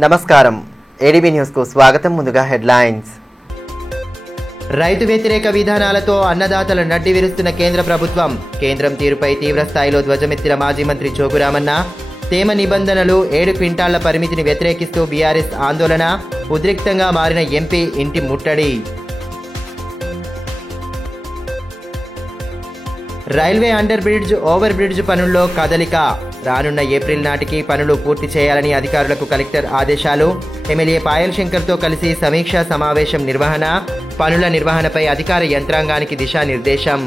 నమస్కారం ADB news కు స్వాగతం. ముందుగా హెడ్లైన్స్. రైతు వ్యతిరేక విధానాలతో అన్నదాతల నడ్డి విరుస్తున్న కేంద్ర ప్రభుత్వం. కేంద్రం తీరుపై తీవ్ర స్థాయిలో ధ్వజమెత్తిన మాజీ మంత్రి జోగురామన్న. తేమ నిబంధనలు 7 క్వింటాళ్ల పరిమితిని వ్యతిరేకిస్తూ బీఆర్ఎస్ ఆందోళన. ఉద్రిక్తంగా మారిన ఎంపీ ఇంటి ముట్టడి. Railway under bridge, over bridge పనుల్లో కదలిక. రానున్న ఏప్రిల్ నాటికి పనులు పూర్తి చేయాలని అధికారులకు కలెక్టర్ ఆదేశాలు. ఎమ్మెల్యే పాయల్ శంకర్తో కలిసి సమీక్షా సమావేశం నిర్వహణ. పనుల నిర్వహణపై అధికార యంత్రాంగానికి దిశానిర్దేశం.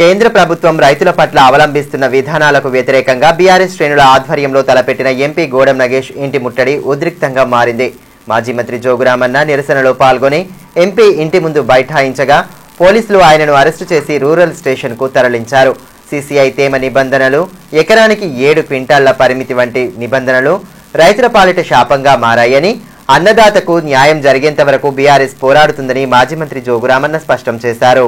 కేంద్ర ప్రభుత్వం రైతుల పట్ల అవలంబిస్తున్న విధానాలకు వ్యతిరేకంగా బీఆర్ఎస్ శ్రేణుల ఆధ్వర్యంలో తలపెట్టిన ఎంపీ గోడం నగేష్ ఇంటి ముట్టడి ఉద్రిక్తంగా మారింది. మాజీ మంత్రి జోగురామన్న నిరసనలో పాల్గొని ఎంపీ ఇంటి ముందు బైఠాయించగా పోలీసులు ఆయనను అరెస్టు చేసి రూరల్ స్టేషన్కు తరలించారు. సీసీఐ తేమ నిబంధనలు, ఎకరానికి 7 క్వింటాళ్ల పరిమితి వంటి నిబంధనలు రైతుల పాలిట శాపంగా మారాయని, అన్నదాతకు న్యాయం జరిగేంత వరకు బీఆర్ఎస్ పోరాడుతుందని మాజీ మంత్రి జోగురామన్న స్పష్టం చేశారు.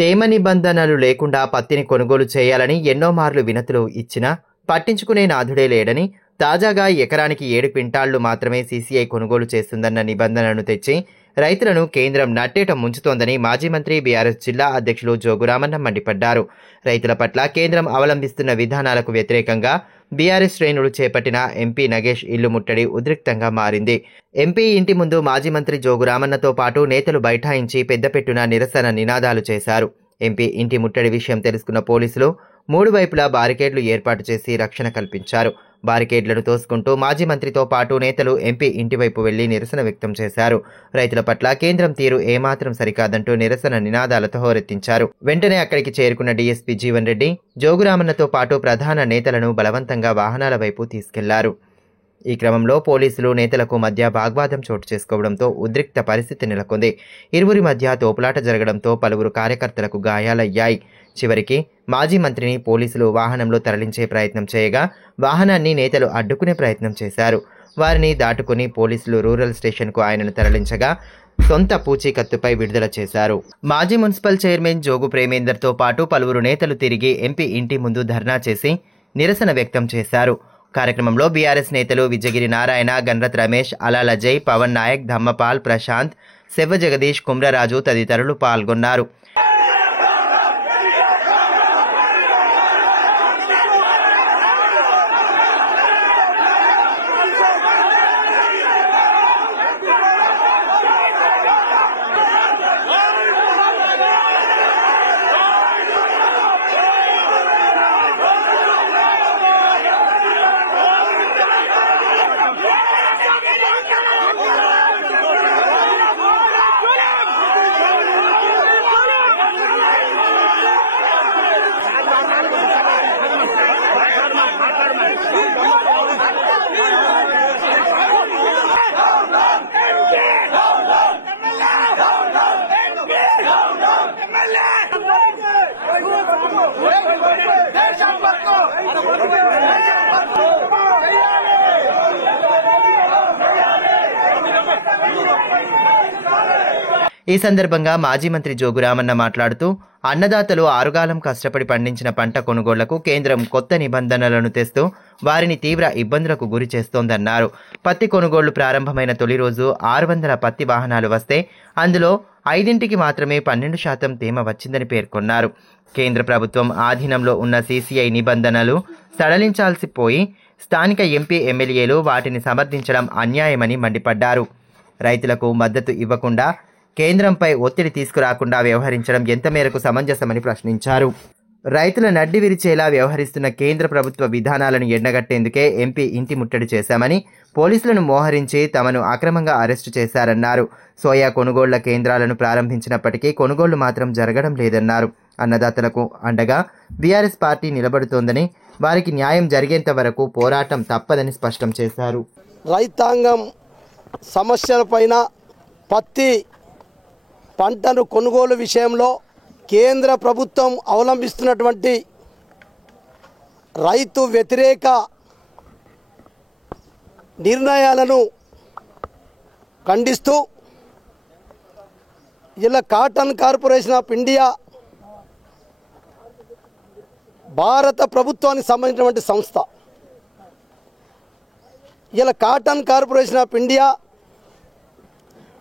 తేమ నిబంధనలు లేకుండా పత్తిని కొనుగోలు చేయాలని ఎన్నో మార్లు వినతులు ఇచ్చినా పట్టించుకునే నాథుడే లేడని, తాజాగా ఎకరానికి 7 క్వింటాళ్లు మాత్రమే సీసీఐ కొనుగోలు చేస్తుందన్న నిబంధనలను తెచ్చి రైతులను కేంద్రం నట్టేట ముంచుతోందని మాజీ మంత్రి బీఆర్ఎస్ జిల్లా అధ్యక్షులు జోగురామన్న మండిపడ్డారు. రైతుల పట్ల కేంద్రం అవలంబిస్తున్న విధానాలకు వ్యతిరేకంగా బీఆర్ఎస్ శ్రేణులు చేపట్టిన ఎంపీ నగేష్ ఇల్లు ముట్టడి ఉద్రిక్తంగా మారింది. ఎంపీ ఇంటి ముందు మాజీ మంత్రి జోగురామన్నతో పాటు నేతలు బైఠాయించి పెద్దపెట్టున నిరసన నినాదాలు చేశారు. ఎంపీ ఇంటి ముట్టడి విషయం తెలుసుకున్న పోలీసులు 3 వైపులా బారికేడ్లు ఏర్పాటు చేసి రక్షణ కల్పించారు. బారికేడ్లను తోసుకుంటూ మాజీ మంత్రితో పాటు నేతలు ఎంపీ ఇంటి వైపు వెళ్లి నిరసన వ్యక్తం చేశారు. రైతుల పట్ల కేంద్రం తీరు ఏమాత్రం సరికాదంటూ నిరసన నినాదాలతో హోరెత్తించారు. వెంటనే అక్కడికి చేరుకున్న డీఎస్పీ జీవన్ రెడ్డి జోగురామన్నతో పాటు ప్రధాన నేతలను బలవంతంగా వాహనాల వైపు తీసుకెళ్లారు. ఈ క్రమంలో పోలీసులు నేతలకు మధ్య వాగ్వాదం చోటు చేసుకోవడంతో ఉద్రిక్త పరిస్థితి నెలకొంది. ఇరువురి మధ్య తోపులాట జరగడంతో పలువురు కార్యకర్తలకు గాయాలయ్యాయి. చివరికి మాజీ మంత్రిని పోలీసులు వాహనంలో తరలించే ప్రయత్నం చేయగా వాహనాన్ని నేతలు అడ్డుకునే ప్రయత్నం చేశారు. వారిని దాటుకుని పోలీసులు రూరల్ స్టేషన్కు ఆయనను తరలించగా సొంత పూచీకత్తుపై విడుదల చేశారు. మాజీ మున్సిపల్ చైర్మన్ జోగు ప్రేమేందర్తో పాటు పలువురు నేతలు తిరిగి ఎంపీ ఇంటి ముందు ధర్నా చేసి నిరసన వ్యక్తం చేశారు. కార్యక్రమంలో బీఆర్ఎస్ నేతలు విజయగిరి నారాయణ, గన్రత్ రమేష్, అలాల్ అజయ్, పవన్ నాయక్, ధమ్మపాల్, ప్రశాంత్, సెవ్వ జగదీష్, కుమ్రరాజు తదితరులు పాల్గొన్నారు. ఈ సందర్భంగా మాజీ మంత్రి జోగురామన్న మాట్లాడుతూ అన్నదాతలు ఆరుగాలం కష్టపడి పండించిన పంట కొనుగోళ్లకు కేంద్రం కొత్త నిబంధనలను తెస్తూ వారిని తీవ్ర ఇబ్బందులకు గురి చేస్తోందన్నారు. పత్తి కొనుగోళ్లు ప్రారంభమైన తొలి రోజు 600 పత్తి వాహనాలు వస్తే అందులో 5ంటికి మాత్రమే 12% తేమ వచ్చిందని పేర్కొన్నారు. కేంద్ర ప్రభుత్వం ఆధీనంలో ఉన్న సీసీఐ నిబంధనలు సడలించాల్సి పోయి స్థానిక ఎంపీ ఎమ్మెల్యేలు వాటిని సమర్థించడం అన్యాయమని మండిపడ్డారు. రైతులకు మద్దతు ఇవ్వకుండా కేంద్రంపై ఒత్తిడి తీసుకురాకుండా వ్యవహరించడం ఎంత మేరకు సమంజసమని ప్రశ్నించారు. రైతుల నడ్డి విరిచేలా వ్యవహరిస్తున్న కేంద్ర ప్రభుత్వ విధానాలను ఎండగట్టేందుకే ఎంపీ ఇంటి ముట్టడి చేశామని, పోలీసులను మోహరించి తమను అక్రమంగా అరెస్టు చేశారన్నారు. సోయా కొనుగోళ్ల కేంద్రాలను ప్రారంభించినప్పటికీ కొనుగోళ్లు మాత్రం జరగడం లేదన్నారు. అన్నదాతలకు అండగా బీఆర్ఎస్ పార్టీ నిలబడుతోందని, వారికి న్యాయం జరిగేంత వరకు పోరాటం తప్పదని స్పష్టం చేశారు. రైతాంగం సమస్యలపైన పత్తి పంటను కొనుగోలు విషయంలో కేంద్ర ప్రభుత్వం అవలంబిస్తున్నటువంటి రైతు వ్యతిరేక నిర్ణయాలను ఖండిస్తూ ఇలా కాటన్ కార్పొరేషన్ ఆఫ్ ఇండియా భారత ప్రభుత్వానికి సంబంధించినటువంటి సంస్థ. ఇలా cotton corporation of India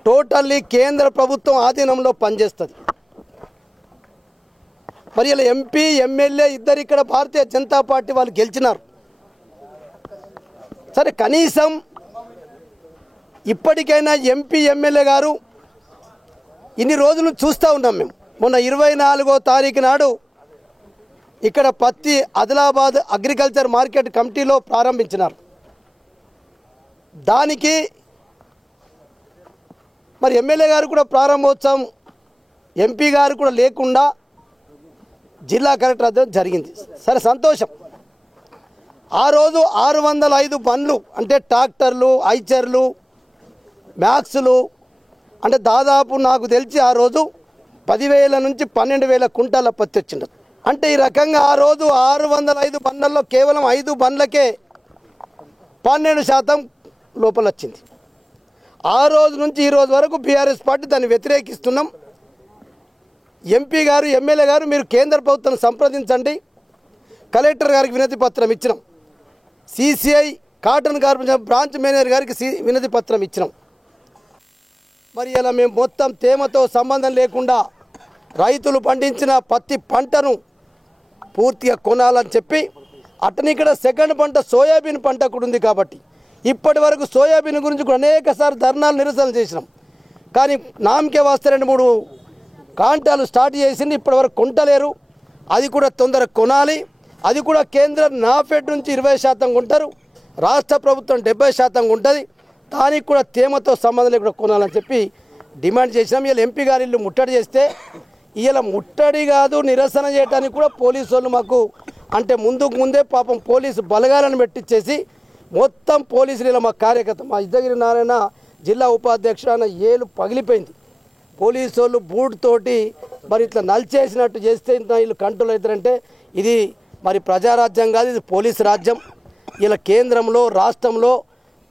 totally కేంద్ర ప్రభుత్వం ఆధీనంలో పనిచేస్తుంది. మరి ఇలా ఎంపీ ఎమ్మెల్యే ఇద్దరు ఇక్కడ భారతీయ జనతా పార్టీ వాళ్ళు గెలిచినారు. సరే కనీసం ఇప్పటికైనా ఎంపీ ఎమ్మెల్యే గారు ఇన్ని రోజులు చూస్తూ ఉన్నాం మేము. మొన్న 24వ తారీఖు నాడు ఇక్కడ పత్తి ఆదిలాబాద్ అగ్రికల్చర్ మార్కెట్ కమిటీలో ప్రారంభించినారు. దానికి మరి ఎమ్మెల్యే గారు కూడా ప్రారంభోత్సవం ఎంపీ గారు కూడా లేకుండా జిల్లా కలెక్టర్ అధ్యక్షత జరిగింది. సరే సంతోషం. ఆ రోజు 605 బండ్లు అంటే ట్రాక్టర్లు, ఐచర్లు, మ్యాక్సులు అంటే దాదాపు నాకు తెలిసి ఆ రోజు 10,000 నుంచి 12,000 కుంటాల పత్తి వచ్చింది. అంటే ఈ రకంగా ఆ రోజు 605 బండ్లలో కేవలం 5 బండ్లకే 12% లోపల వచ్చింది. ఆ రోజు నుంచి ఈ రోజు వరకు బీఆర్ఎస్ పార్టీ దాన్ని వ్యతిరేకిస్తున్నాం. ఎంపీ గారు ఎమ్మెల్యే గారు మీరు కేంద్ర ప్రభుత్వం సంప్రదించండి. కలెక్టర్ గారికి వినతి పత్రం ఇచ్చినాం. CCI cotton corporation branch manager గారికి వినతి పత్రం ఇచ్చినాం. మరి ఇలా మేము మొత్తం తేమతో సంబంధం లేకుండా రైతులు పండించిన పత్తి పంటను పూర్తిగా కొనాలని చెప్పి అట్టని ఇక్కడ సెకండ్ పంట సోయాబీన్ పంట కూడా ఉంది. కాబట్టి ఇప్పటి వరకు సోయాబీన్ గురించి కూడా అనేకసార్లు ధర్నాలు నిరసనలు చేసినాం. కానీ నామకే వస్తే 2-3 కాంటాలు స్టార్ట్ చేసింది, ఇప్పటి వరకు కొంటలేరు. అది కూడా తొందరగా కొనాలి. అది కూడా కేంద్ర నాఫెడ్ నుంచి 20% కొంటారు, రాష్ట్ర ప్రభుత్వం 70% ఉంటుంది. దానికి కూడా తేమతో సంబంధం లేకుండా కొనాలని చెప్పి డిమాండ్ చేసినాం. ఇలా ఎంపీ గారి ఇల్లు ముట్టడి చేస్తే ఇలా ముట్టడి కాదు నిరసన చేయడానికి కూడా పోలీసు వాళ్ళు మాకు అంటే ముందే పాపం పోలీసు బలగాలను పెట్టించేసి మొత్తం పోలీసులు ఇలా మా కార్యకర్త మా ఇద్దగిరి నారాయణ జిల్లా ఉపాధ్యక్షుడు ఆయన ఏలు పగిలిపోయింది. పోలీసు వాళ్ళు బూట్ తోటి మరి ఇట్లా నల్చేసినట్టు చేస్తే ఇంత వీళ్ళు కంట్రోల్ అవుతారంటే ఇది మరి ప్రజారాజ్యం కాదు, ఇది పోలీసు రాజ్యం. ఇలా కేంద్రంలో రాష్ట్రంలో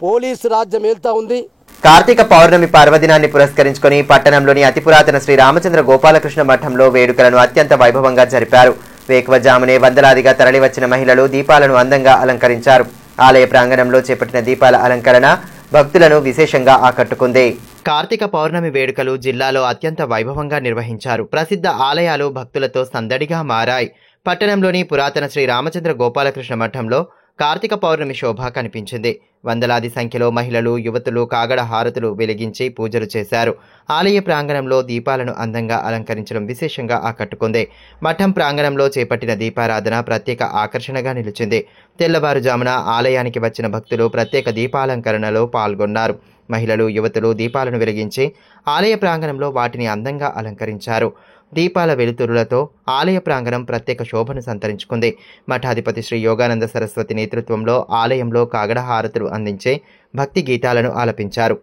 పోలీసు రాజ్యం వెళ్తూ ఉంది. కార్తీక పౌర్ణమి పర్వదినాన్ని పురస్కరించుకొని పట్టణంలోని అతి పురాతన శ్రీ రామచంద్ర గోపాలకృష్ణ మఠంలో వేడుకలను అత్యంత వైభవంగా జరిపారు. వేకువజామునే వందలాదిగా తరలివచ్చిన మహిళలు దీపాలను అందంగా అలంకరించారు. ఆలయ ప్రాంగణంలో చేపట్టిన దీపాల అలంకరణ భక్తులను విశేషంగా ఆకట్టుకుంది. కార్తీక పౌర్ణమి వేడుకలు జిల్లాలో అత్యంత వైభవంగా నిర్వహించారు. ప్రసిద్ధ ఆలయాలు భక్తులతో సందడిగా మారాయి. పట్టణంలోని పురాతన శ్రీ రామచంద్ర గోపాలకృష్ణ మఠంలో కార్తీక పౌర్ణమి శోభ కనిపించింది. వందలాది సంఖ్యలో మహిళలు, యువతులు కాగడ హారతులు వెలిగించి పూజలు చేశారు. ఆలయ ప్రాంగణంలో దీపాలను అందంగా అలంకరించడం విశేషంగా ఆకట్టుకుంది. మఠం ప్రాంగణంలో చేపట్టిన దీపారాధన ప్రత్యేక ఆకర్షణగా నిలిచింది. తెల్లవారుజామున ఆలయానికి వచ్చిన భక్తులు ప్రత్యేక దీపాలంకరణలో పాల్గొన్నారు. మహిళలు, యువతులు దీపాలను వెలిగించి ఆలయ ప్రాంగణంలో వాటిని అందంగా అలంకరించారు. దీపాల వెలుతురులతో ఆలయ ప్రాంగణం ప్రత్యేక శోభను సంతరించుకుంది. మఠాధిపతి శ్రీ యోగానంద సరస్వతి నేతృత్వంలో ఆలయంలో కాగడ హారతులు అందించే భక్తి గీతాలను ఆలపించారు.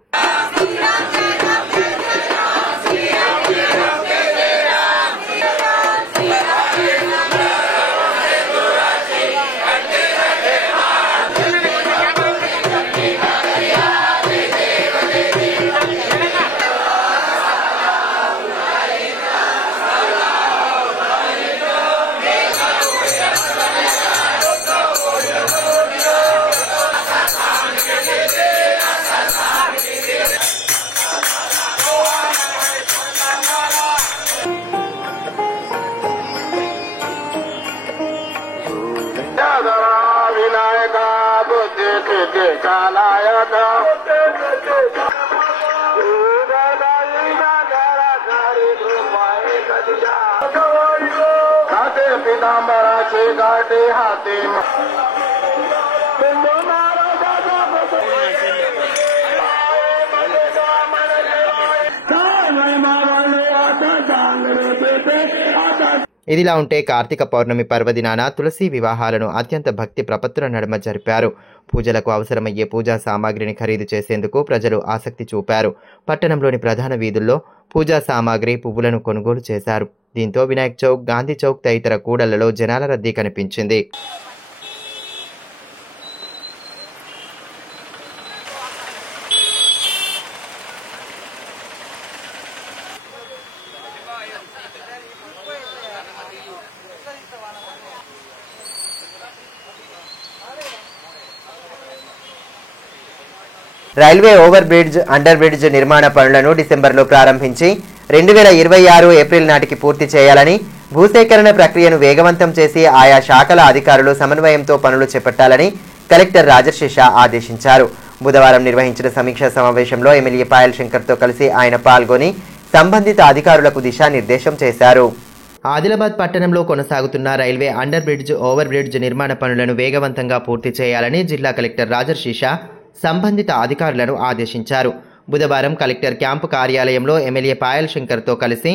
ఇదిలా ఉంటే కార్తీక పౌర్ణమి పర్వదినాన తులసి వివాహాలను అత్యంత భక్తి ప్రపత్తుల నడుమ జరిపారు. పూజలకు అవసరమయ్యే పూజా సామాగ్రిని ఖరీదు చేసేందుకు ప్రజలు ఆసక్తి చూపారు. పట్టణంలోని ప్రధాన వీధుల్లో పూజా సామాగ్రి, పువ్వులను కొనుగోలు చేశారు. దీంతో వినాయక్ చౌక్, గాంధీ చౌక్ తదితర కూడళ్లలో జనాల రద్దీ కనిపించింది. Railway over bridge, under bridge నిర్మాణ పనులను డిసెంబర్లో ప్రారంభించి 2026 ఏప్రిల్ నాటికి పూర్తి చేయాలని, భూసేకరణ ప్రక్రియను వేగవంతం చేసి ఆయా శాఖల అధికారులు సమన్వయంతో పనులు చేపట్టాలని కలెక్టర్ రాజశేష ఆదేశించారు. బుధవారం నిర్వహించిన సమీక్షా సమావేశంలో ఎమ్మెల్యే పాయల్ శంకర్తో కలిసి ఆయన పాల్గొని సంబంధిత అధికారులకు దిశానిర్దేశం చేశారు. ఆదిలాబాద్ పట్టణంలో కొనసాగుతున్న railway under bridge, over bridge నిర్మాణ పనులను వేగవంతంగా పూర్తి చేయాలని జిల్లా కలెక్టర్ రాజశేష సంబంధిత అధికారులను ఆదేశించారు. బుధవారం కలెక్టర్ క్యాంపు కార్యాలయంలో ఎమ్మెల్యే పాయల్ శంకర్తో కలిసి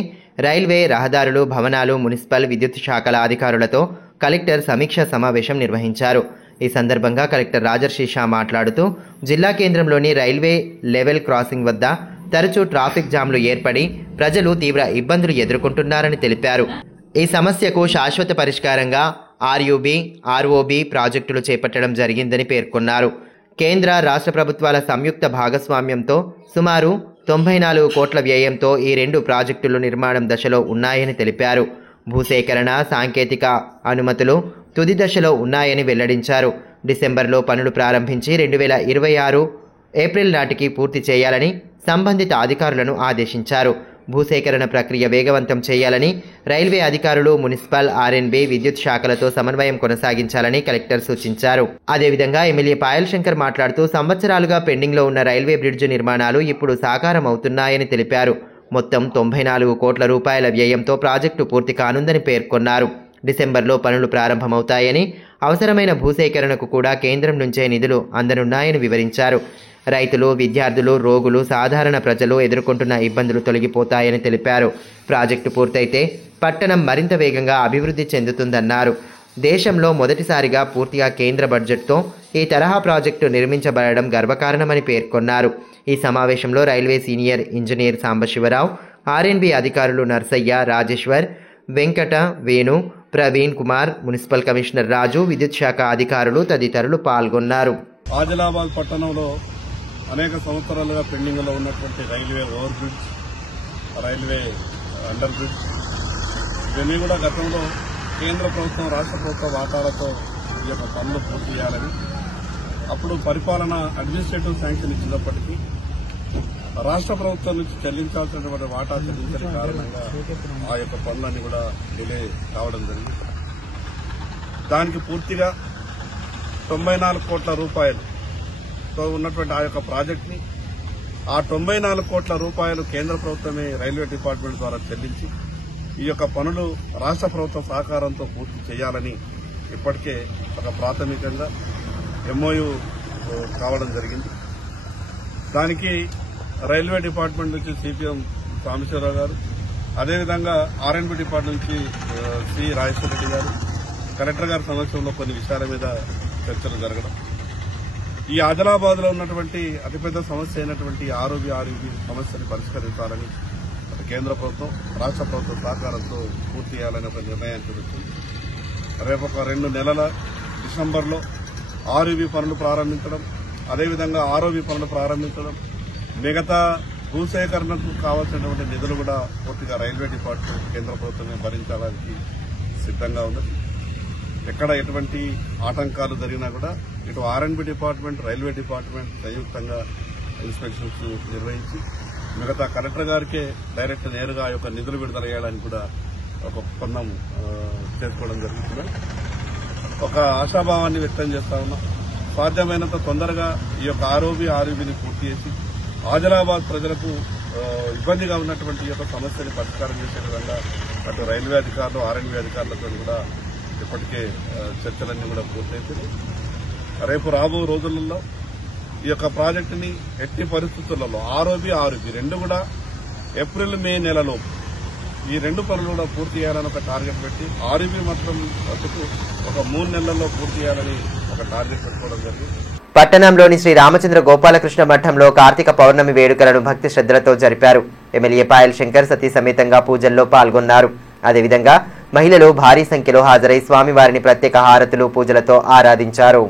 రైల్వే, రహదారులు, భవనాలు, మున్సిపల్, విద్యుత్ శాఖల అధికారులతో కలెక్టర్ సమీక్షా సమావేశం నిర్వహించారు. ఈ సందర్భంగా కలెక్టర్ రాజశేష మాట్లాడుతూ జిల్లా కేంద్రంలోని రైల్వే లెవెల్ క్రాసింగ్ వద్ద తరచూ ట్రాఫిక్ జామ్లు ఏర్పడి ప్రజలు తీవ్ర ఇబ్బందులు ఎదుర్కొంటున్నారని తెలిపారు. ఈ సమస్యకు శాశ్వత పరిష్కారంగా ఆర్ఓబి ప్రాజెక్టులు చేపట్టడం జరిగిందని పేర్కొన్నారు. కేంద్ర, రాష్ట్ర ప్రభుత్వాల సంయుక్త భాగస్వామ్యంతో సుమారు 94 కోట్ల వ్యయంతో ఈ 2 ప్రాజెక్టులు నిర్మాణం దశలో ఉన్నాయని తెలిపారు. భూసేకరణ, సాంకేతిక అనుమతులు తుది దశలో ఉన్నాయని వెల్లడించారు. డిసెంబర్లో పనులు ప్రారంభించి 2026 ఏప్రిల్ నాటికి పూర్తి చేయాలని సంబంధిత అధికారులను ఆదేశించారు. భూసేకరణ ప్రక్రియ వేగవంతం చేయాలని రైల్వే అధికారులు, మున్సిపల్, ఆర్ఎన్బి, విద్యుత్ శాఖలతో సమన్వయం కొనసాగించాలని కలెక్టర్ సూచించారు. అదేవిధంగా ఎమ్మెల్యే పాయల్ శంకర్ మాట్లాడుతూ సంవత్సరాలుగా పెండింగ్లో ఉన్న రైల్వే బ్రిడ్జ్ నిర్మాణాలు ఇప్పుడు సాకారం అవుతున్నాయని తెలిపారు. మొత్తం 94 కోట్ల రూపాయల వ్యయంతో ప్రాజెక్టు పూర్తి కానుందని పేర్కొన్నారు. డిసెంబర్లో పనులు ప్రారంభమవుతాయని, అవసరమైన భూసేకరణకు కూడా కేంద్రం నుంచే నిధులు అందనున్నాయని వివరించారు. రైతులు, విద్యార్థులు, రోగులు, సాధారణ ప్రజలు ఎదుర్కొంటున్న ఇబ్బందులు తొలగిపోతాయని తెలిపారు. ప్రాజెక్టు పూర్తయితే పట్టణం మరింత వేగంగా అభివృద్ధి చెందుతుందన్నారు. దేశంలో మొదటిసారిగా పూర్తిగా కేంద్ర బడ్జెట్తో ఈ తరహా ప్రాజెక్టు నిర్మించబడడం గర్వకారణమని పేర్కొన్నారు. ఈ సమావేశంలో railway senior engineer Sambasivarao, RNB అధికారులు నర్సయ్య, రాజేశ్వర్, వెంకట, వేణు, ప్రవీణ్ కుమార్, మున్సిపల్ కమిషనర్ రాజు, విద్యుత్ శాఖ అధికారులు తదితరులు పాల్గొన్నారు. ఆదిలాబాద్ పట్టణంలో అనేక సంవత్సరాలుగా పెండింగ్లో ఉన్నటువంటి railway over bridge, railway under bridge ఇవన్నీ కూడా గతంలో కేంద్ర ప్రభుత్వం, రాష్ట్ర ప్రభుత్వ వాటాలతో ఈ యొక్క పనులు పూర్తి చేయాలని అప్పుడు పరిపాలన అడ్మినిస్ట్రేటివ్ శాంక్షన్ ఇచ్చినప్పటికీ రాష్ట్ర ప్రభుత్వం నుంచి చెల్లించాల్సినటువంటి వాటా చెల్లించడం కారణంగా ఆ యొక్క పనులన్నీ కూడా డిలే కావడం జరిగింది. దానికి పూర్తిగా 94 కోట్ల రూపాయలతో ఉన్నటువంటి ఆ యొక్క ప్రాజెక్టుని ఆ 94 కోట్ల రూపాయలు కేంద్ర ప్రభుత్వమే రైల్వే డిపార్ట్మెంట్ ద్వారా చెల్లించి ఈ యొక్క పనులు రాష్ట్ర ప్రభుత్వ సహకారంతో పూర్తి చేయాలని ఇప్పటికే ఒక ప్రాథమికంగా ఎంఓయూ కావడం జరిగింది. దానికి రైల్వే డిపార్ట్మెంట్ నుంచి సిపిఎం సాంబశివరావు గారు, అదేవిధంగా ఆర్ఎన్బి డిపార్ట్మెంట్ నుంచి సి రాజేశ్వర రెడ్డి గారు, కలెక్టర్ గారి సమక్షంలో కొన్ని విషయాల మీద చర్చలు జరగడం, ఈ ఆదిలాబాద్ లో ఉన్నటువంటి అతిపెద్ద సమస్య అయినటువంటి ఆర్ఓబి సమస్యను పరిష్కరించాలని కేంద్ర ప్రభుత్వం, రాష్ట్ర ప్రభుత్వం సహకారంతో పూర్తి చేయాలని ఒక నిర్ణయానికి వచ్చింది. రేపు ఒక 2 నెలల డిసెంబర్లో ఆర్ఓబి పనులు ప్రారంభించడం, అదేవిధంగా ఆర్ఓబి పనులు ప్రారంభించడం, మిగతా భూసేకరణకు కావాల్సినటువంటి నిధులు కూడా పూర్తిగా రైల్వే డిపార్ట్మెంట్, కేంద్ర ప్రభుత్వమే భరించడానికి సిద్ధంగా ఉన్నది. ఎక్కడ ఎటువంటి ఆటంకాలు జరిగినా కూడా ఇటు ఆర్ఎన్బి డిపార్ట్మెంట్, రైల్వే డిపార్ట్మెంట్ సంయుక్తంగా ఇన్స్పెక్షన్స్ నిర్వహించి మిగతా కలెక్టర్ గారికే డైరెక్ట్ నేరుగా ఆ యొక్క నిధులు విడుదల చేయడానికి కూడా ఒక ఒప్పందం చేసుకోవడం జరుగుతుంది. ఒక ఆశాభావాన్ని వ్యక్తం చేస్తా ఉన్నాం. సాధ్యమైనంత తొందరగా ఈ యొక్క ఆర్ఓబిని పూర్తి చేసి ఆదిలాబాద్ ప్రజలకు ఇబ్బందిగా ఉన్నటువంటి ఈ యొక్క సమస్యని పరిష్కారం చేసే విధంగా అటు రైల్వే అధికారులు, ఆర్ఎన్బి అధికారులతో కూడా ఇప్పటికే చర్చలన్నీ కూడా పూర్తయిపోయి రేపు రాబో రోజులలో ఈ యొక్క ప్రాజెక్టుని ఎట్టి పరిస్థితులలో ఆర్ఓబి 2 కూడా ఏప్రిల్, మే నెలలో ఈ 2 పనులు కూడా పూర్తి చేయాలని ఒక టార్గెట్ పెట్టి ఆర్ఓబి మాత్రం వరకు ఒక 3 నెలల్లో పూర్తి చేయాలని ఒక టార్గెట్ పెట్టుకోవడం జరిగింది. పట్టణంలోని శ్రీ రామచంద్ర గోపాలకృష్ణ మఠంలో కార్తీక పౌర్ణమి వేడుకలను భక్తి శ్రద్ధలతో జరిపారు. ఎమ్మెల్యే పాయల్ శంకర్ సతీ సమేతంగా పూజల్లో పాల్గొన్నారు. అదేవిధంగా మహిళలు భారీ సంఖ్యలో హాజరై స్వామివారిని ప్రత్యేక హారతులు, పూజలతో ఆరాధించారు.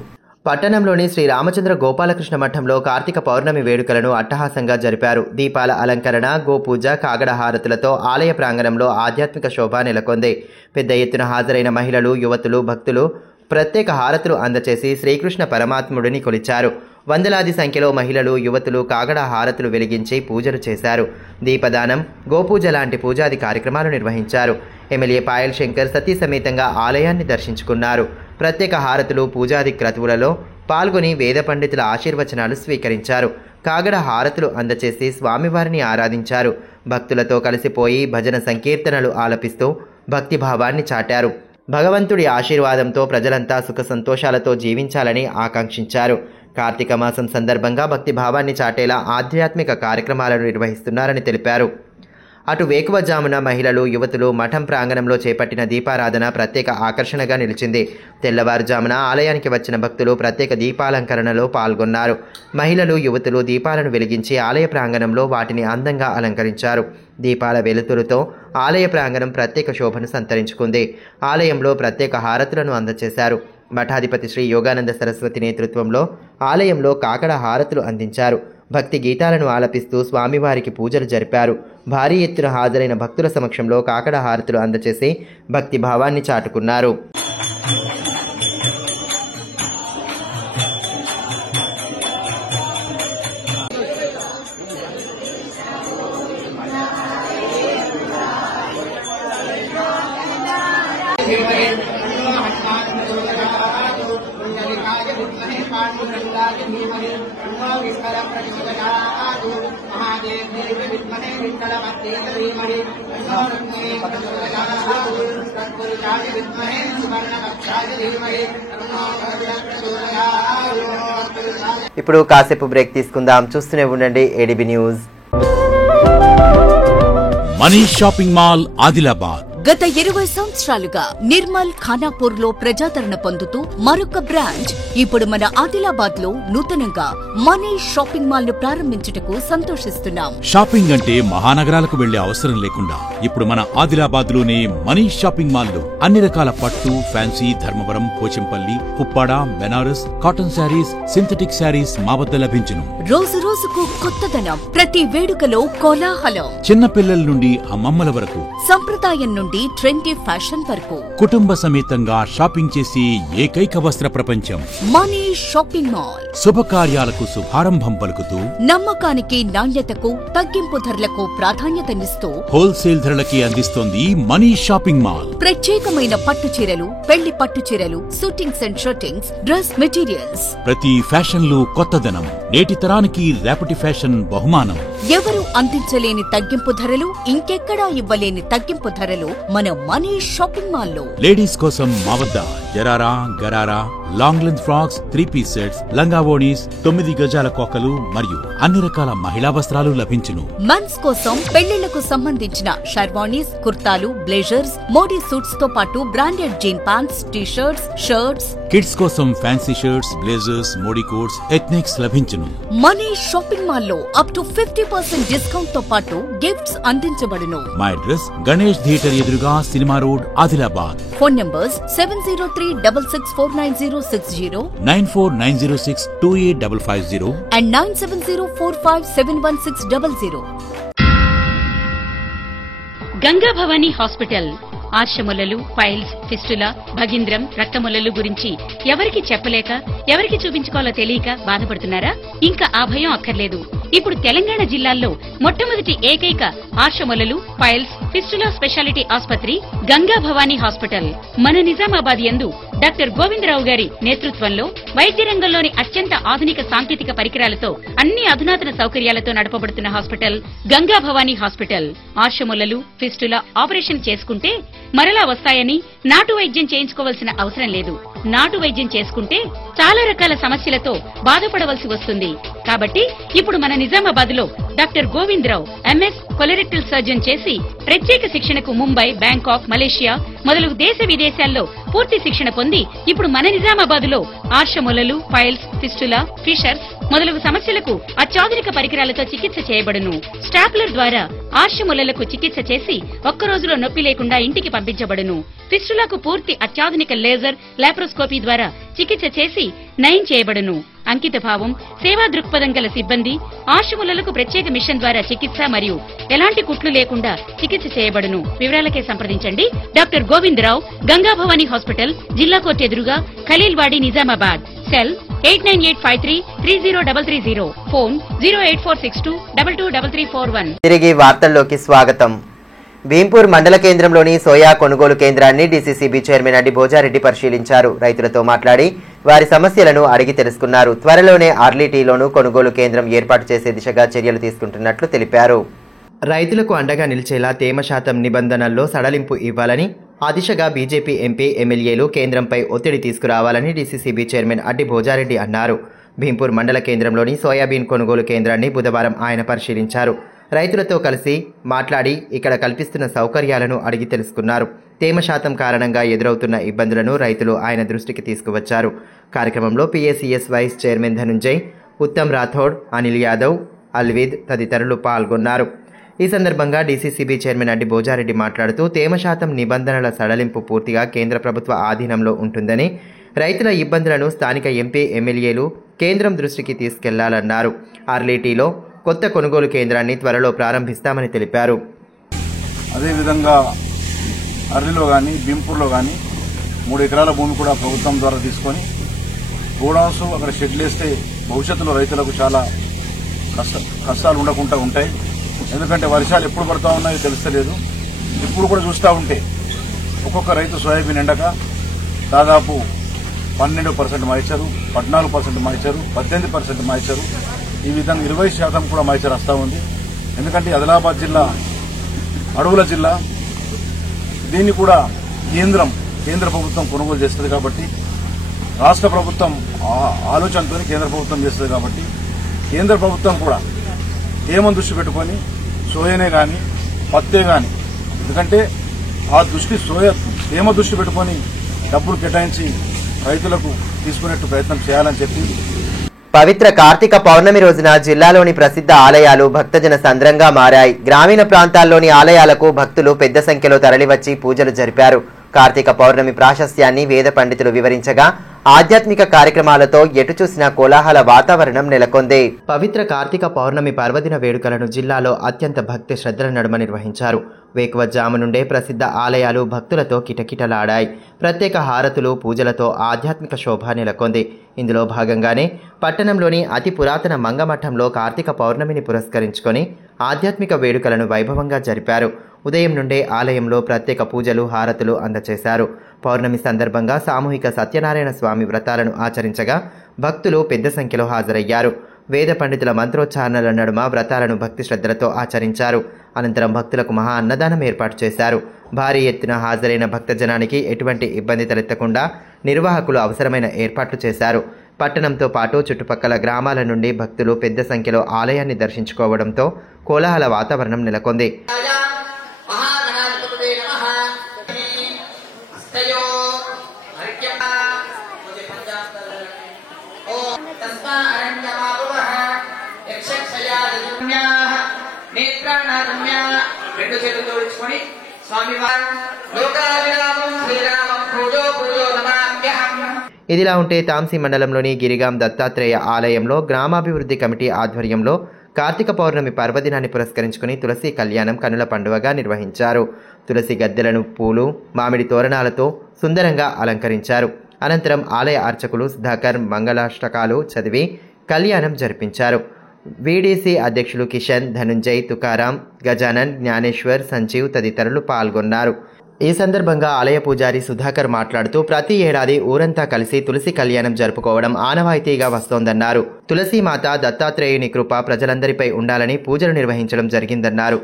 పట్టణంలోని శ్రీ రామచంద్ర గోపాలకృష్ణ మఠంలో కార్తీక పౌర్ణమి వేడుకలను అట్టహాసంగా జరిపారు. దీపాల అలంకరణ, గోపూజ, కాగడ హారతులతో ఆలయ ప్రాంగణంలో ఆధ్యాత్మిక శోభ నెలకొంది. పెద్ద ఎత్తున హాజరైన మహిళలు, యువతులు, భక్తులు ప్రత్యేక హారతులు అందచేసి శ్రీకృష్ణ పరమాత్ముడిని కొలిచారు. వందలాది సంఖ్యలో మహిళలు, యువతులు కాగడ హారతులు వెలిగించి పూజలు చేశారు. దీపదానం, గోపూజ లాంటి పూజాది కార్యక్రమాలు నిర్వహించారు. ఎమ్మెల్యే పాయల్ శంకర్ సతీ సమేతంగా ఆలయాన్ని దర్శించుకున్నారు. ప్రత్యేక హారతులు, పూజాది క్రతువులలో పాల్గొని వేద పండితుల ఆశీర్వచనాలు స్వీకరించారు. కాగడ హారతులు అందచేసి స్వామివారిని ఆరాధించారు. భక్తులతో కలిసిపోయి భజన సంకీర్తనలు ఆలపిస్తూ భక్తిభావాన్ని చాటారు. భగవంతుడి ఆశీర్వాదంతో ప్రజలంతా సుఖ సంతోషాలతో జీవించాలని ఆకాంక్షించారు. కార్తీక మాసం సందర్భంగా భక్తిభావాన్ని చాటేలా ఆధ్యాత్మిక కార్యక్రమాలను నిర్వహిస్తున్నారని తెలిపారు. అటు వేకువజామున మహిళలు, యువతులు మఠం ప్రాంగణంలో చేపట్టిన దీపారాధన ప్రత్యేక ఆకర్షణగా నిలిచింది. తెల్లవారుజామున ఆలయానికి వచ్చిన భక్తులు ప్రత్యేక దీపాలంకరణలో పాల్గొన్నారు. మహిళలు, యువతులు దీపాలను వెలిగించి ఆలయ ప్రాంగణంలో వాటిని అందంగా అలంకరించారు. దీపాల వెలుతురుతో ఆలయ ప్రాంగణం ప్రత్యేక శోభను సంతరించుకుంది. ఆలయంలో ప్రత్యేక హారతులను అందజేశారు. మఠాధిపతి శ్రీ యోగానంద సరస్వతి నేతృత్వంలో ఆలయంలో కాకడ హారతులు అందించారు. భక్తి గీతాలను ఆలపిస్తూ స్వామివారికి పూజలు జరిపారు. భారీ ఎత్తున హాజరైన భక్తుల సమక్షంలో కాకడ హారతులు అందచేసి భక్తి భావాన్ని చాటుకున్నారు. ఇప్పుడు కాసేపు బ్రేక్ తీసుకుందాం. చూస్తూనే ఉండండి ADB news. Manish shopping mall Adilabad గత 20 సంవత్సరాలుగా నిర్మల్, ఖానాపూర్ లో ప్రజాదరణ పొందుతూ మరొక బ్రాంచ్ ఇప్పుడు మన ఆదిలాబాద్ లో నూతనంగా మనీష్ షాపింగ్ మాల్ ను ప్రారంభించుటకు సంతోషిస్తున్నాం. షాపింగ్ అంటే మహానగరాలకు వెళ్లే అవసరం లేకుండా ఇప్పుడు మన ఆదిలాబాద్ లోనే మనీష్ షాపింగ్ మాల్ లో అన్ని రకాల పట్టు, fancy, Dharmavaram, Pochampally, Uppada, Banaras, cotton sarees, synthetic sarees మా వద్ద లభించును. రోజు రోజుకు కొత్తదనం, ప్రతి వేడుకలో కోలాహలం. చిన్న పిల్లల నుండి అమ్మమ్మల వరకు, సంప్రదాయం నుండి ట్రెండీ ఫ్యాషన్ వరకు కుటుంబ సమేతంగా షాపింగ్ చేసి ఏకైక వస్త్ర ప్రపంచం మనీష్ షాపింగ్ మాల్. శుభకార్యాలకు శుభారంభం పలుకుతూ, నమ్మకానికి, నాణ్యతకు, తగ్గింపు ధరలకు ప్రాధాన్యతనిస్తూ హోల్సేల్ ధరలకి అందిస్తోంది మనీష్ షాపింగ్ మాల్. ప్రత్యేకమైన పట్టు చీరలు, పెళ్లి పట్టు చీరలు, shootings and shirtings, dress materials. ప్రతి ఫ్యాషన్ లో కొత్తదనం, నేటి తరానికి రేపటి ఫ్యాషన్ బహుమానం. ఎవరు అందించలేని తగ్గింపు ధరలు, ఇంకెక్కడా ఇవ్వలేని తగ్గింపు ధరలు మన మనీష్ షాపింగ్ మాల్ లో. లేడీస్ కోసం మా వద్ద sharara, gharara, long length frocks, 3-piece sets, లంగావోణీస్, 9 గజాల కోకలు మరియు అన్ని రకాల మహిళా వస్త్రాలు లభించును. మెన్స్ కోసం పెళ్లిళ్లకు సంబంధించిన షర్వాణీస్, కుర్తాలు, బ్లేజర్స్, మోడీ సూట్స్ తో పాటు branded jean pants, T shirts, shirts. Kids కోసం fancy shirts, blazers, Modi coats, ethnics లభించును. మనీష్ షాపింగ్ మాల్ లో అప్ టు 50% డిస్కౌంట్ తో పాటు గిఫ్ట్స్ అందించబడును. మా అడ్రస్ గణేష్ థియేటర్ ఎదురుగా, cinema road, Adilabad. Phone numbers 703-6649-060, 9490628550 and 9704571600. Ganga Bhavani hospital ఆర్షములలు, పైల్స్, ఫిస్టులా, భగింద్రం, రక్తములలు గురించి ఎవరికి చెప్పలేక, ఎవరికి చూపించుకోవాలో తెలియక బాధపడుతున్నారా? ఇంకా ఆ భయం అక్కర్లేదు. ఇప్పుడు తెలంగాణ జిల్లాల్లో మొట్టమొదటి ఏకైక ఆర్షములలు, పైల్స్, ఫిస్టులా స్పెషాలిటీ ఆసుపత్రి గంగా భవానీ హాస్పిటల్ మన నిజామాబాద్ యందు డాక్టర్ గోవిందరావు గారి నేతృత్వంలో వైద్య రంగంలోని అత్యంత ఆధునిక సాంకేతిక పరికరాలతో అన్ని అధునాతన సౌకర్యాలతో నడపబడుతున్న హాస్పిటల్ గంగా భవానీ హాస్పిటల్. ఆర్షములలు, ఫిస్టులా ఆపరేషన్ చేసుకుంటే మరలా వస్తాయని నాటు వైద్యం చేయించుకోవాల్సిన అవసరం లేదు. నాటు వైద్యం చేసుకుంటే చాలా రకాల సమస్యలతో బాధపడవలసి వస్తుంది. కాబట్టి ఇప్పుడు మన నిజామాబాద్ లో doctor Govindarao MS colorectal surgeon చేసి ప్రత్యేక శిక్షణకు ముంబై, బ్యాంకాక్, మలేషియా మొదలగు దేశ విదేశాల్లో పూర్తి శిక్షణ పొంది ఇప్పుడు మన నిజామాబాద్ లో ఆర్షములలు, పైల్స్, ఫిస్టులా, ఫిషర్స్ మొదలగు సమస్యలకు అత్యాధునిక పరికరాలతో చికిత్స చేయబడును. స్టాప్లర్ ద్వారా ఆర్షములలకు చికిత్స చేసి ఒక్క రోజులో నొప్పి లేకుండా ఇంటికి పంపించబడును. ఫిస్టులాకు పూర్తి అత్యాధునిక లేజర్, లాప్రోస్కోపీ ద్వారా చికిత్స చేసి నయం చేయబడును. అంకిత భావం, సేవా దృక్పథం గల సిబ్బంది, ఆర్షములలకు ప్రత్యేక మిషన్ ద్వారా చికిత్స మరియు ఎలాంటి కుట్లు లేకుండా చికిత్స చేయబడును. వివరాలకే సంప్రదించండి డాక్టర్ గోవిందరావు, గంగా భవానీ హాస్పిటల్, జిల్లా కోర్టు ఎదురుగా, ఖలీల్వాడి, నిజామాబాద్. Cell 8985330330 phone 08462223341. తిరిగి వార్తల్లోకి స్వాగతం. భీంపూర్ మండల కేంద్రంలోని సోయా కొనుగోలు కేంద్రాన్ని డీసీసీబీ చైర్మన్ అడ్డి భోజారెడ్డి పరిశీలించారు. రైతులతో మాట్లాడి వారి సమస్యలను అడిగి తెలుసుకున్నారు. త్వరలోనే ఆర్లీటీలోనూ కొనుగోలు కేంద్రం ఏర్పాటు చేసే దిశగా చర్యలు తీసుకుంటున్నట్లు తెలిపారు. రైతులకు అండగా నిలిచేలా తేమ శాతం నిబంధనల్లో సడలింపు ఇవ్వాలని, ఆ దిశగా బీజేపీ ఎంపీ ఎమ్మెల్యేలు కేంద్రంపై ఒత్తిడి తీసుకురావాలని డీసీసీబీ చైర్మన్ అడ్డి భోజారెడ్డి అన్నారు. భీంపూర్ మండల కేంద్రంలోని సోయాబీన్ కొనుగోలు కేంద్రాన్ని బుధవారం ఆయన పరిశీలించారు. రైతులతో కలిసి మాట్లాడి ఇక్కడ కల్పిస్తున్న సౌకర్యాలను అడిగి తెలుసుకున్నారు. తేమ శాతం కారణంగా ఎదురవుతున్న ఇబ్బందులను రైతులు ఆయన దృష్టికి తీసుకువచ్చారు. కార్యక్రమంలో PACS vice chairman Dhanunjay, Uttam Rathod, Anil Yadav, Alvid తదితరులు పాల్గొన్నారు. ఈ సందర్భంగా డీసీసీబీ చైర్మన్ అడ్డి భోజారెడ్డి మాట్లాడుతూ తేమ శాతం నిబంధనల సడలింపు పూర్తిగా కేంద్ర ప్రభుత్వ ఆధీనంలో ఉంటుందని, రైతుల ఇబ్బందులను స్థానిక ఎంపీ ఎమ్మెల్యేలు కేంద్రం దృష్టికి తీసుకెళ్లాలన్నారు. ఆర్లీటీలో కొత్త కొనుగోలు కేంద్రాన్ని త్వరలో ప్రారంభిస్తామని తెలిపారు. అదేవిధంగా అర్లీలో కానీ భీంపూర్లో కానీ 3 ఎకరాల భూమి కూడా ప్రభుత్వం ద్వారా తీసుకొని గోడౌన్స్ అక్కడ షెడ్లు వేస్తే భవిష్యత్తులో రైతులకు చాలా కష్టాలు ఉండకుండా ఉంటాయి. ఎందుకంటే వర్షాలు ఎప్పుడు పడతా ఉన్నాయో తెలుస్తలేదు. ఇప్పుడు కూడా చూస్తూ ఉంటే ఒక్కొక్క రైతు సోయాబీన్ ఎండక దాదాపు 12% మాయిచారు, 14% మాయిచారు, 18% మాయిచారు, ఈ విధంగా 20% కూడా మాయిచారు వస్తూ ఉంది. ఎందుకంటే ఆదిలాబాద్ జిల్లా అడవుల జిల్లా, దీన్ని కూడా కేంద్ర ప్రభుత్వం కొనుగోలు చేస్తుంది కాబట్టి, రాష్ట్ర ప్రభుత్వం ఆలోచనతో కేంద్ర ప్రభుత్వం చేస్తుంది కాబట్టి, కేంద్ర ప్రభుత్వం కూడా తేమను దృష్టి పెట్టుకొని సోయానే కానీ పత్తే కానీ, ఎందుకంటే ఆ తేమ దృష్టి పెట్టుకొని డబ్బులు కేటాయించి రైతులకు తీసుకునేట్టు ప్రయత్నం చేయాలని చెప్పి. పవిత్ర కార్తీక పౌర్ణమి రోజున జిల్లాలోని ప్రసిద్ధ ఆలయాలు భక్తజన సంద్రంగా మారాయి. గ్రామీణ ప్రాంతాల్లోని ఆలయాలకు భక్తులు పెద్ద సంఖ్యలో తరలివచ్చి పూజలు జరిపారు. కార్తీక పౌర్ణమి ప్రాశస్త్యాన్ని వేద పండితులు వివరించగా ఆధ్యాత్మిక కార్యక్రమాలతో ఎటు చూసినా కోలాహల వాతావరణం నెలకొంది. పవిత్ర కార్తీక పౌర్ణమి పర్వదిన వేడుకలను జిల్లాలో అత్యంత భక్తి శ్రద్ధల నడుమ నిర్వహించారు. వేకువజాము నుండే ప్రసిద్ధ ఆలయాలు భక్తులతో కిటకిటలాడాయి. ప్రత్యేక హారతులు, పూజలతో ఆధ్యాత్మిక శోభ నెలకొంది. ఇందులో భాగంగానే పట్టణంలోని అతి పురాతన మంగమఠంలో కార్తీక పౌర్ణమిని పురస్కరించుకొని ఆధ్యాత్మిక వేడుకలను వైభవంగా జరిపారు. ఉదయం నుండే ఆలయంలో ప్రత్యేక పూజలు, హారతులు అందజేశారు. పౌర్ణమి సందర్భంగా సామూహిక సత్యనారాయణ స్వామి వ్రతాలను ఆచరించగా భక్తులు పెద్ద సంఖ్యలో హాజరయ్యారు. వేద పండితుల మంత్రోచ్చారణల నడుమ వ్రతాలను భక్తి శ్రద్ధలతో ఆచరించారు. అనంతరం భక్తులకు మహా అన్నదానం ఏర్పాటు చేశారు. భారీ ఎత్తున హాజరైన భక్తజనానికి ఎటువంటి ఇబ్బంది తలెత్తకుండా నిర్వాహకులు అవసరమైన ఏర్పాట్లు చేశారు. పట్టణంతో పాటు చుట్టుపక్కల గ్రామాల నుండి భక్తులు పెద్ద సంఖ్యలో ఆలయాన్ని దర్శించుకోవడంతో కోలాహల వాతావరణం నెలకొంది. ఇదిలా ఉంటే తాంసీ మండలంలోని గిరిగాం దత్తాత్రేయ ఆలయంలో గ్రామాభివృద్ధి కమిటీ ఆధ్వర్యంలో కార్తీక పౌర్ణమి పర్వదినాన్ని పురస్కరించుకుని తులసి కళ్యాణం కనుల పండువగా నిర్వహించారు. తులసి గద్దెలను పూలు, మామిడి తోరణాలతో సుందరంగా అలంకరించారు. అనంతరం ఆలయ అర్చకులు సుధాకర్ మంగళాష్టకాలు చదివి కళ్యాణం జరిపించారు. వీడీసీ అధ్యక్షులు కిషన్, ధనుంజయ్, తుకారాం, గజానన్, జ్ఞానేశ్వర్, సంజీవ్ తదితరులు పాల్గొన్నారు. ఈ సందర్భంగా ఆలయ పూజారి సుధాకర్ మాట్లాడుతూ ప్రతి ఏడాది ఊరంతా కలిసి తులసి కళ్యాణం జరుపుకోవడం ఆనవాయితీగా వస్తోందన్నారు. తులసీమాత దత్తాత్రేయుని కృప ప్రజలందరిపై ఉండాలని పూజలు నిర్వహించడం జరిగిందన్నారు.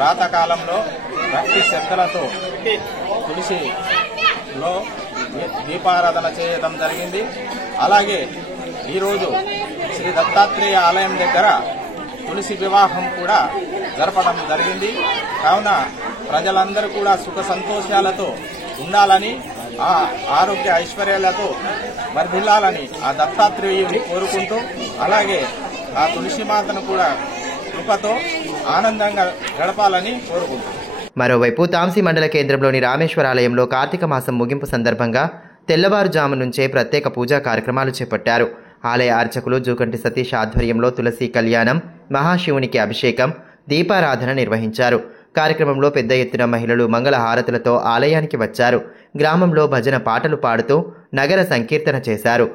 ప్రాతకాలంలో భక్తి శ్రద్ధలతో తులసిలో దీపారాధన చేయడం జరిగింది. అలాగే ఈరోజు శ్రీ దత్తాత్రేయ ఆలయం దగ్గర తులసి వివాహం కూడా జరపడం జరిగింది. కావున ప్రజలందరూ కూడా సుఖ సంతోషాలతో ఉండాలని, ఆ ఆరోగ్య ఐశ్వర్యాలతో వర్ధిల్లాలని ఆ దత్తాత్రేయుని కోరుకుంటూ, అలాగే ఆ తులసి మాతను కూడా కృపతో ఆనందంగా గడపాలని కోరుకుంటున్నాను. మరోవైపు తాంసీ మండల కేంద్రంలోని రామేశ్వరాలయంలో కార్తీక మాసం ముగింపు సందర్భంగా తెల్లవారుజాము నుంచే ప్రత్యేక పూజా కార్యక్రమాలు చేపట్టారు. ఆలయ అర్చకులు జూకంటి సతీష్ ఆధ్వర్యంలో తులసి కళ్యాణం, మహాశివునికి అభిషేకం, దీపారాధన నిర్వహించారు. కార్యక్రమంలో పెద్ద ఎత్తున మహిళలు మంగళ హారతులతో ఆలయానికి వచ్చారు. గ్రామంలో భజన పాటలు పాడుతూ నగర సంకీర్తన చేశారు.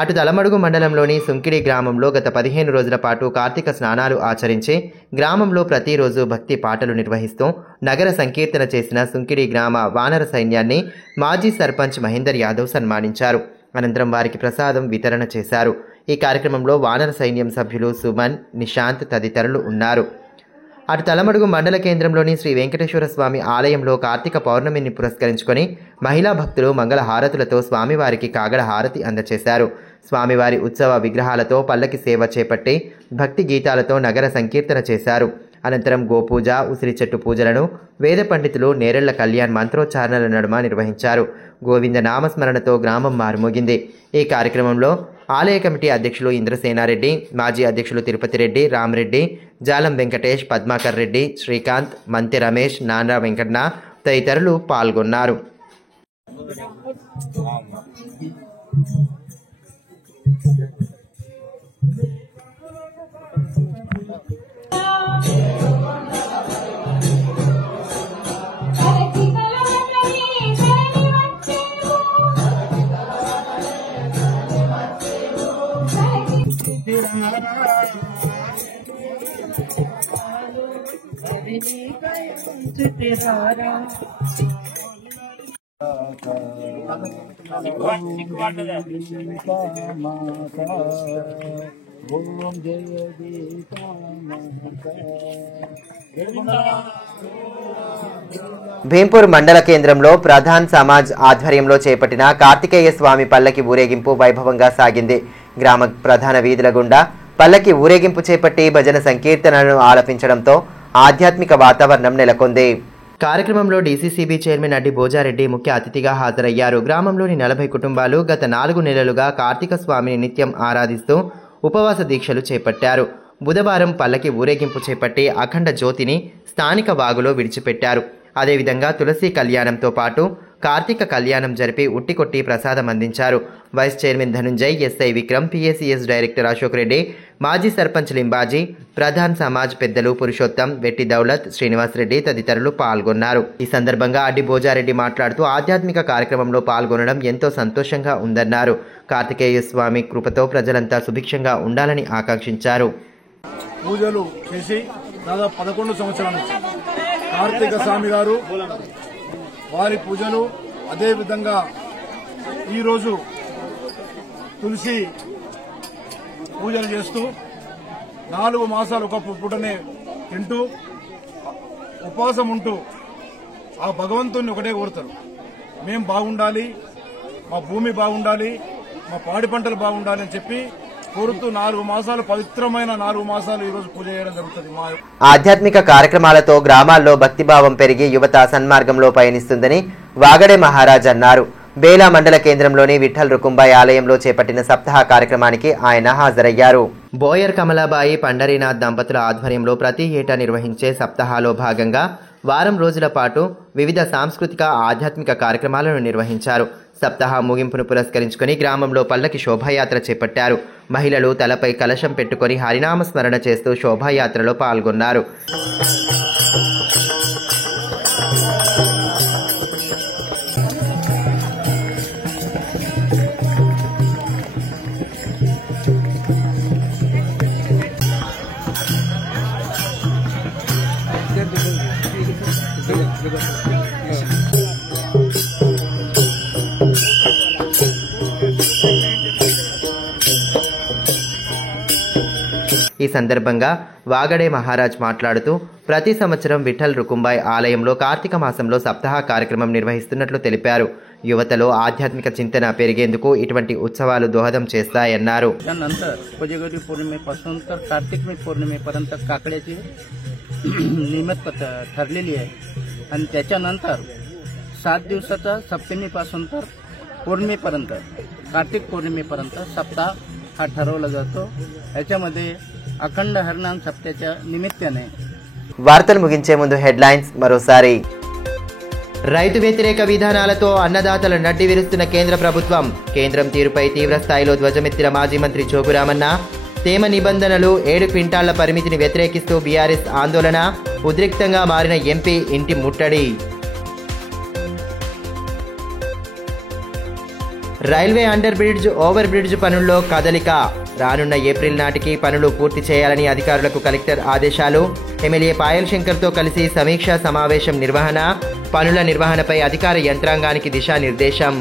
అటు తలమడుగు మండలంలోని సుంకిడి గ్రామంలో గత 15 రోజుల పాటు కార్తీక స్నానాలు ఆచరించి గ్రామంలో ప్రతిరోజు భక్తి పాటలు నిర్వహిస్తూ నగర సంకీర్తన చేసిన సుంకిడి గ్రామ వానర సైన్యాన్ని మాజీ సర్పంచ్ మహేందర్ యాదవ్ సన్మానించారు. అనంతరం వారికి ప్రసాదం వితరణ చేశారు. ఈ కార్యక్రమంలో వానర సైన్యం సభ్యులు సుమన్, నిశాంత్ తదితరులు ఉన్నారు. అటు తలమడుగు మండల కేంద్రంలోని శ్రీ వెంకటేశ్వర స్వామి ఆలయంలో కార్తీక పౌర్ణమిని పురస్కరించుకొని మహిళా భక్తులు మంగళ హారతులతో స్వామివారికి కాగడ హారతి అందజేశారు. స్వామివారి ఉత్సవ విగ్రహాలతో పల్లకి సేవ చేపట్టి భక్తి గీతాలతో నగర సంకీర్తన చేశారు. అనంతరం గోపూజ, ఉసిరి చెట్టు పూజలను వేద పండితులు నేరెళ్ల కళ్యాణ్ మంత్రోచ్చారణల నడుమ నిర్వహించారు. గోవింద నామస్మరణతో గ్రామం మారుమోగింది. ఈ కార్యక్రమంలో ఆలయ కమిటీ అధ్యక్షులు ఇంద్రసేనారెడ్డి, మాజీ అధ్యక్షులు తిరుపతి రెడ్డి, రామరెడ్డి, జాలం వెంకటేష్, పద్మాకర్ రెడ్డి, శ్రీకాంత్, మంతె రమేష్, నాన్రా వెంకన్న తదితరులు పాల్గొన్నారు. భీంపూర్ మండల కేంద్రంలో ప్రధాన్ సమాజ్ ఆధ్వర్యంలో చేపట్టిన కార్తికేయ స్వామి పల్లకి ఊరేగింపు వైభవంగా సాగింది. గ్రామ ప్రధాన వీధుల గుండా పల్లకి ఊరేగింపు చేపట్టి భజన సంకీర్తనలను ఆలపించడంతో ఆధ్యాత్మిక వాతావరణం నెలకొంది. కార్యక్రమంలో డీసీసీబీ చైర్మన్ అడ్డి భోజారెడ్డి ముఖ్య అతిథిగా హాజరయ్యారు. గ్రామంలోని 40 కుటుంబాలు గత 4 నెలలుగా కార్తీక స్వామిని నిత్యం ఆరాధిస్తూ ఉపవాస దీక్షలు చేపట్టారు. బుధవారం పల్లకి ఊరేగింపు చేపట్టి అఖండ జ్యోతిని స్థానిక వాగులో విడిచిపెట్టారు. అదేవిధంగా తులసి కళ్యాణంతో పాటు కార్తీక కళ్యాణం జరిపి ఉట్టికొట్టి ప్రసాదం అందించారు. Vice chairman Dhanunjay, SI Vikram, PSCS director Ashok Reddy, మాజీ సర్పంచ్ లింబాజీ, ప్రధాన్ సమాజ్ పెద్దలు పురుషోత్తం, వెట్టి దౌలత్, శ్రీనివాస్ రెడ్డి తదితరులు పాల్గొన్నారు. ఈ సందర్భంగా అడ్డి భోజారెడ్డి మాట్లాడుతూ ఆధ్యాత్మిక కార్యక్రమంలో పాల్గొనడం ఎంతో సంతోషంగా ఉందన్నారు. కార్తికేయ స్వామి కృపతో ప్రజలంతా సుభిక్షంగా ఉండాలని ఆకాంక్షించారు. పూజలు చేసి దాదాపు 11 సంవత్సరాల నుంచి కార్తీక స్వామి గారు వారి పూజలు, అదేవిధంగా ఈరోజు తులసి పూజలు చేస్తూ 4 మాసాలు ఒక పూటనే తింటూ ఉపవాసం ఉంటూ ఆ భగవంతుని ఒకటే కోరుతారు, మేం బాగుండాలి, మా భూమి బాగుండాలి, మా పాడి పంటలు బాగుండాలి అని చెప్పి కోరుతూ 4 మాసాలు పవిత్రమైన 4 మాసాలు ఈ రోజు పూజ చేయడం జరుగుతుంది. ఆధ్యాత్మిక కార్యక్రమాలతో గ్రామాల్లో భక్తిభావం పెరిగి యువత సన్మార్గంలో పయనిస్తుందని వాగడే మహారాజ్ అన్నారు. బేలా మండల కేంద్రంలోని విఠల్ రుకుంబాయి ఆలయంలో చేపట్టిన సప్తాహ కార్యక్రమానికి ఆయన హాజరయ్యారు. బోయర్ కమలాబాయి, పండరీనాథ్ దంపతుల ఆధ్వర్యంలో ప్రతి ఏటా నిర్వహించే సప్తాహాలో భాగంగా వారం రోజుల పాటు వివిధ సాంస్కృతిక ఆధ్యాత్మిక కార్యక్రమాలను నిర్వహించారు. సప్తాహ ముగింపును పురస్కరించుకొని గ్రామంలో పల్లకి శోభాయాత్ర చేపట్టారు. మహిళలు తలపై కలశం పెట్టుకొని హరినామస్మరణ చేస్తూ శోభాయాత్రలో పాల్గొన్నారు. ఈ సందర్భంగా వాగడే మహారాజ్ మాట్లాడుతూ ప్రతి సంవత్సరం విఠల్ రుకుంబాయ్ ఆలయంలో కార్తీక మాసంలో సప్తాహ కార్యక్రమం నిర్వహిస్తున్నట్లు తెలిపారు. యువతలో ఆధ్యాత్మిక చింతన పెరిగేందుకు ఇటువంటి ఉత్సవాలు దోహదం చేస్తాయన్నారు. त्यानंतर कोजागिरी पौर्णिमेपासून तर कार्तिक पौर्णिमेपर्यंत काकड्याची निमित्त ठरलेली आहे आणि त्याच्यानंतर 7 दिवसाचा सप्तमीपासून तर पौर्णिमेपर्यंत कार्तिक पौर्णिमेपर्यंत सप्ताह हा ठरवला जातो. याच्यामध्ये अखंड हरिनाम सप्ताहाच्या निमित्ताने వార్తలు ముగించే ముందు హెడ్లైన్స్ మరోసారి. రైతు వ్యతిరేక విధానాలతో అన్నదాతల నడ్డి విరుస్తున్న కేంద్ర ప్రభుత్వం. కేంద్రం తీరుపై తీవ్ర స్థాయిలో ధ్వజమెత్తిన మాజీ మంత్రి జోగురామన్న. తేమ నిబంధనలు 7 క్వింటాళ్ల పరిమితిని వ్యతిరేకిస్తూ బీఆర్ఎస్ ఆందోళన. ఉద్రిక్తంగా మారిన ఎంపీ ఇంటి ముట్టడి. Railway under bridge, over bridge పనుల్లో కదలిక. రానున్న ఏప్రిల్ నాటికి పనులు పూర్తి చేయాలని అధికారులకు కలెక్టర్ ఆదేశాలు. ఎమ్మెల్యే పాయల్ శంకర్తో కలిసి సమీక్షా సమావేశం నిర్వహణ. పనుల నిర్వహణపై అధికార యంత్రాంగానికి దిశానిర్దేశం.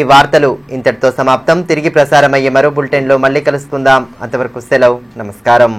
ఈ వార్తలు ఇంతటితో సమాప్తం. తిరిగి ప్రసారమయ్యే మరో బులెటిన్లో మళ్ళీ కలుసుకుందాం. అంతవరకు సెలవు. నమస్కారం.